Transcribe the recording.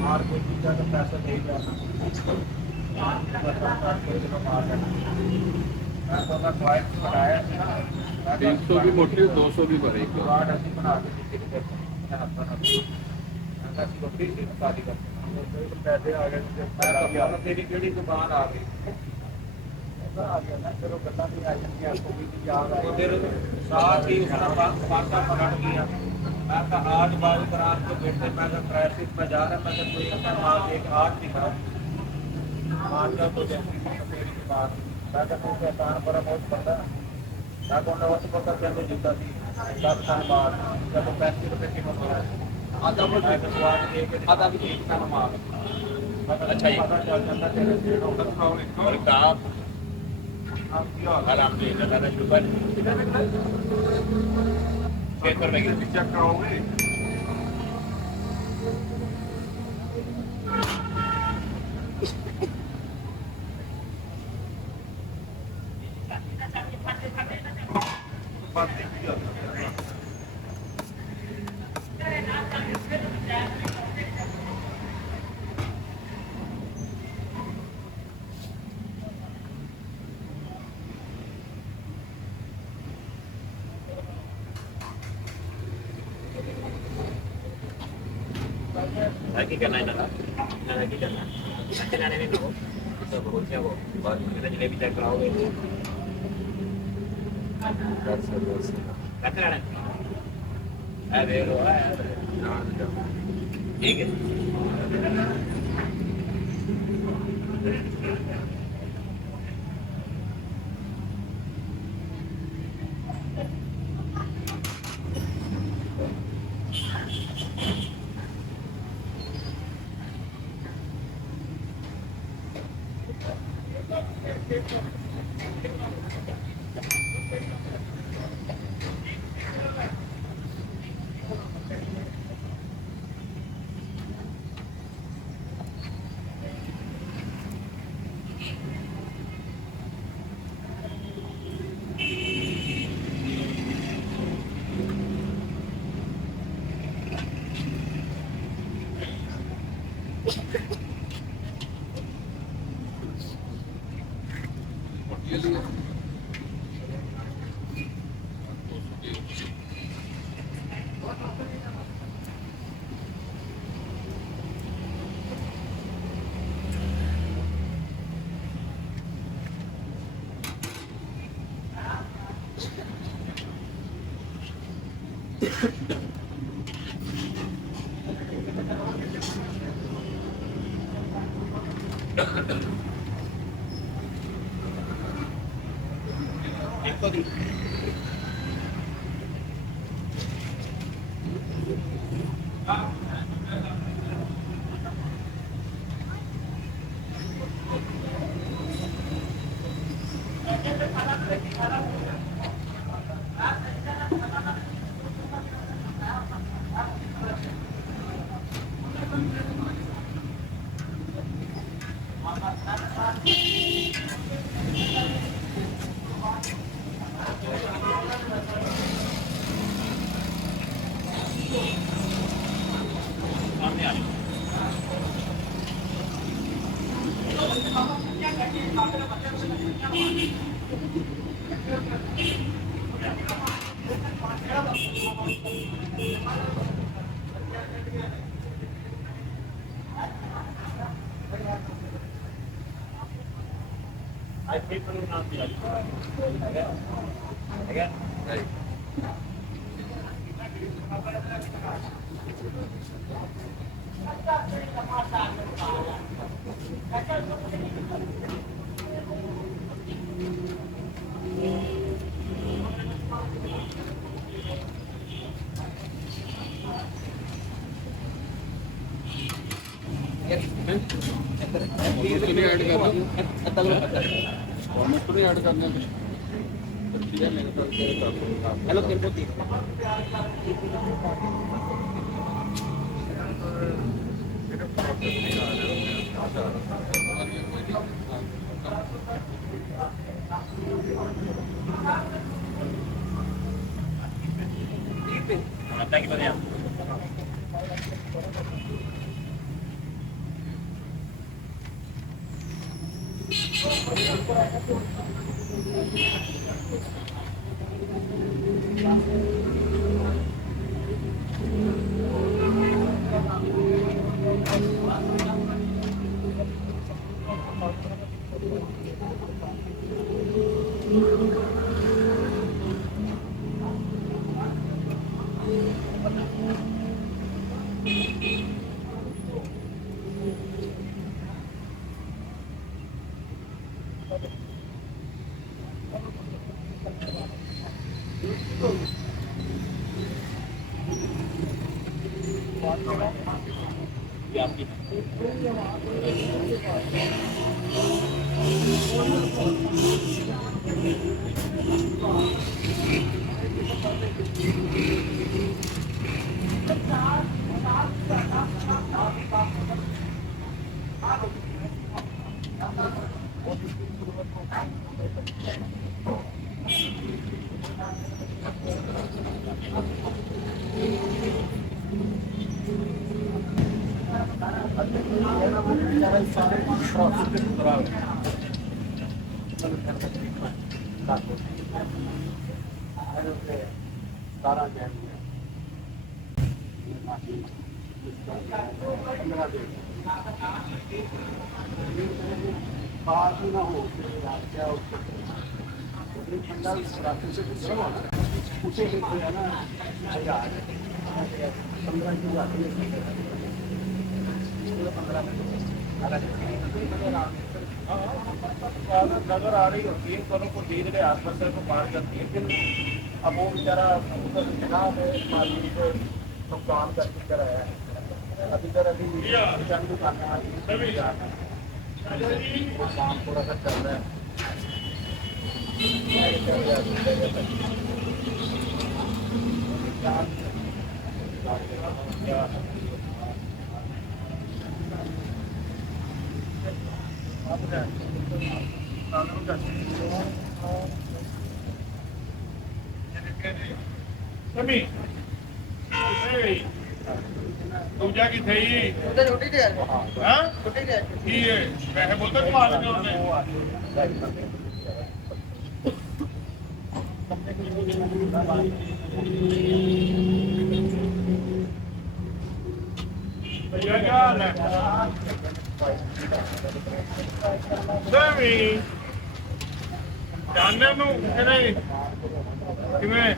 मार कोई चीज़ का पैसा दे जाना 300 भी मोटी 200 भी भरे बना के शादी करते पैसे आ गए तेरी केड़ी दुकान आ गई आ गया ना चलो गल्ला भी आ जाती आपको भी याद आए फिर साथ ही उसका पासा पकड़ लिया मैं कहा आज बाल करान के बेटे मैं ट्रैफिक में जा रहा मैं कोई एक हाथ दिखा मान का तो तेरी दुकान मैं कहता पहचान बड़ा बहुत बंदा मैं कहूँगा वक्त पता चलो जूता थी 10 साल बाद जब 35 रुपये कीमत हो आधा स्वाद दे आधा भी एक का माल अच्छा ही पता चल जाता तेरे पेड़ों का खाओ alhamdulillah शुक्र 600 रुपए की चेक कराओगे lagi kan lain lah lagi kan nanti kan ini dulu kita berusnya kok baru kita jalebi cek kerau ini kata kan ada lo ada ठीक है I think we will not be like again. Right. Add करना hello Tirupati ਕੀ ਬਣਿਆ नजर आ रही होती है दोनों को धीरे धीरे हाथ पत्थर को पार करती है फिर अब वो बेचारा नुकसान कर चुका है अभी तक अभी काम थोड़ा सा चल रहा है दूजा की थी छोटी है हाँ छोटी है की है मैं बोलता कमा लेंगे उसने भैया क्या हाल है जानने ਨੂੰ ਕਿ ਨਹੀਂ ਕਿਵੇਂ